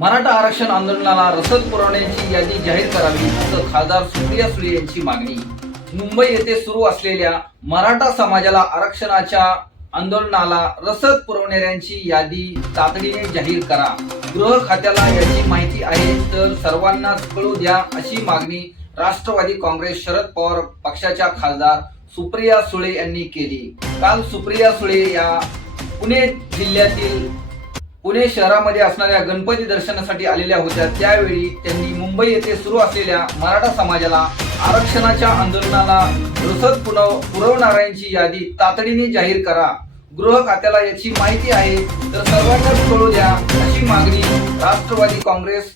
मराठा आरक्षण आंदोलनाला रसद पुरवण्याची यादी जाहीर करावी असं खासदार सुप्रिया सुळे यांची मागणी. मुंबई येथे सुरू असलेल्या मराठा समाजाला आरक्षणाच्या आंदोलनाला रसद पुरवणाऱ्यांची यादी तातडीने जाहीर करा. गृह खात्याला याची माहिती आहे तर सर्वांनाच कळू द्या अशी मागणी राष्ट्रवादी काँग्रेस शरद पवार पक्षाच्या खासदार सुप्रिया सुळे यांनी केली. काल सुप्रिया सुळे या पुणे जिल्ह्यातील पुणे शहरामध्ये असणाऱ्या गणपती दर्शनासाठी आलेल्या होत्या. त्यावेळी त्यांनी मुंबई येथे सुरू असलेल्या मराठा समाजाला आरक्षणाच्या आंदोलनाला रसद पुनव पुरवणाऱ्यांची यादी तातडीने जाहीर करा. गृह खात्याला याची माहिती आहे तर सर्वांनाच कळू द्या अशी मागणी राष्ट्रवादी काँग्रेस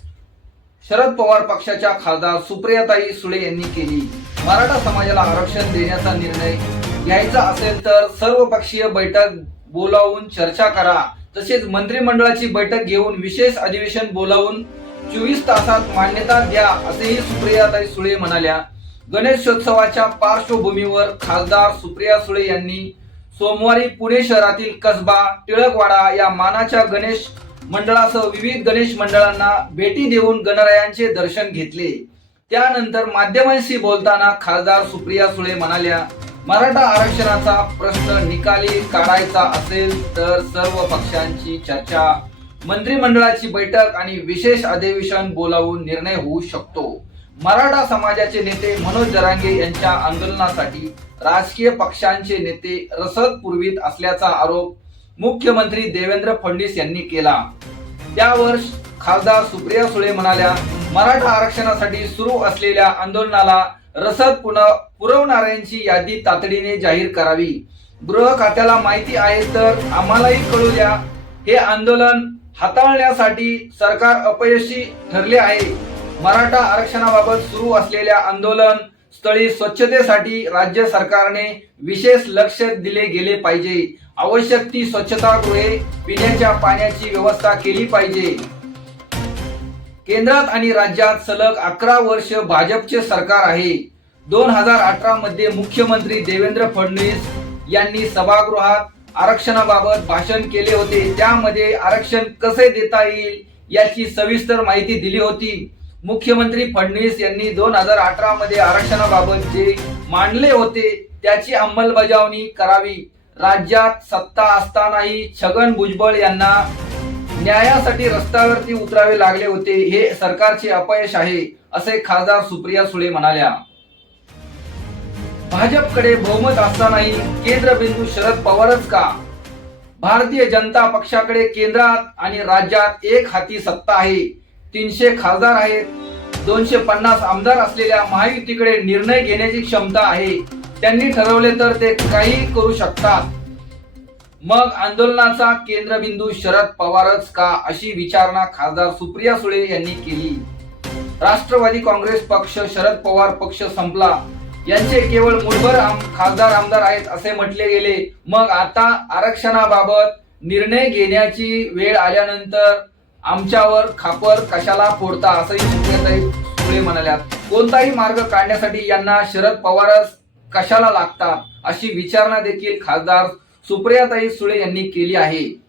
शरद पवार पक्षाच्या खासदार सुप्रियाताई सुळे यांनी केली. मराठा समाजाला आरक्षण देण्याचा निर्णय घ्यायचा असेल तर सर्वपक्षीय बैठक बोलावून चर्चा करा. तसेच मंत्रिमंडळाची बैठक घेऊन विशेष अधिवेशन बोलावून चोवीस तासात मान्यता द्या असेही सुप्रियाताई सुळे म्हणाल्या. गणेशोत्सवाच्या पार्श्वभूमीवर खासदार सुप्रिया सुळे यांनी सोमवारी पुणे शहरातील कसबा टिळकवाडा या मानाच्या गणेश मंडळासह विविध गणेश मंडळांना भेटी देऊन गणरायांचे दर्शन घेतले. त्यानंतर माध्यमांशी बोलताना खासदार सुप्रिया सुळे म्हणाल्या मराठा आरक्षणाचा प्रश्न निकाली काढायचा असेल तर सर्व पक्षांची चर्चा मंत्रिमंडळाची बैठक आणि विशेष अधिवेशन बोलावून निर्णय होऊ शकतो. मराठा समाजाचे नेते मनोज जरांगे यांच्या आंदोलनासाठी राजकीय पक्षांचे नेते रसद पुरवीत असल्याचा आरोप मुख्यमंत्री देवेंद्र फडणवीस यांनी केला. त्यावर खासदार सुप्रिया सुळे म्हणाल्या मराठा आरक्षणासाठी सुरू असलेल्या आंदोलनाला रसद पुरवणाऱ्यांची यादी तातडीने जाहीर करावी. गृह खात्याला माहिती आहे तर आम्हालाही कळू द्या. हे आंदोलन हाताळण्यासाठी सरकार अपयशी ठरले आहे. मराठा आरक्षणाबाबत सुरू असलेल्या आंदोलन स्थळी स्वच्छतेसाठी राज्य सरकारने विशेष लक्ष दिले गेले पाहिजे. आवश्यक ती स्वच्छतागृहे पिण्याच्या पाण्याची व्यवस्था केली पाहिजे. केंद्रात आणि राज्यात सलग अकरा वर्ष भाजपचे सरकार आहे. दोन हजार अठरा मध्ये मुख्यमंत्री देवेंद्र फडणवीस यांनी सभागृहात आरक्षणाबाबत भाषण केले होते. त्यामध्ये आरक्षण कसे देता येईल याची सविस्तर माहिती दिली होती. मुख्यमंत्री फडणवीस यांनी दोन हजार अठरा मध्ये आरक्षणाबाबत जे मांडले होते त्याची अंमलबजावणी करावी. राज्यात सत्ता असतानाही छगन भुजबळ यांना न्यायासाठी रस्त्यावरती उतरावे लागले होते हे सरकारचे अपयश आहे असे खासदार सुप्रिया सुळे म्हणाल्या. भाजपकडे बहुमत असतानाही केंद्रबिंदू शरद पवारच का? भारतीय जनता पक्षाकडे केंद्रात आणि राज्यात एक हाती सत्ता आहे तीनशे खासदार आहेत दोनशे पन्नास आमदार असलेल्या महायुतीकडे निर्णय घेण्याची क्षमता आहे त्यांनी ठरवले तर ते काही करू शकतात. मग आंदोलनाचा केंद्रबिंदू शरद पवारच का अशी विचारणा खासदार सुप्रिया सुळे यांनी केली? राष्ट्रवादी काँग्रेस पक्ष शरद पवार पक्ष संपला. यांचे केवळ मुठभर खासदार आमदार आहेत असे म्हटले गेले. मग आता आरक्षणाबाबत निर्णय घेण्याची वेळ आल्यानंतर आमच्यावर खापर कशाला फोडता असंही सुप्रियाताई सुळे म्हणाल्या कोणताही मार्ग काढण्यासाठी यांना शरद पवारच कशाला लागतात अशी विचारणा देखील खासदार सुप्रियाताई सुळे यांनी केली आहे.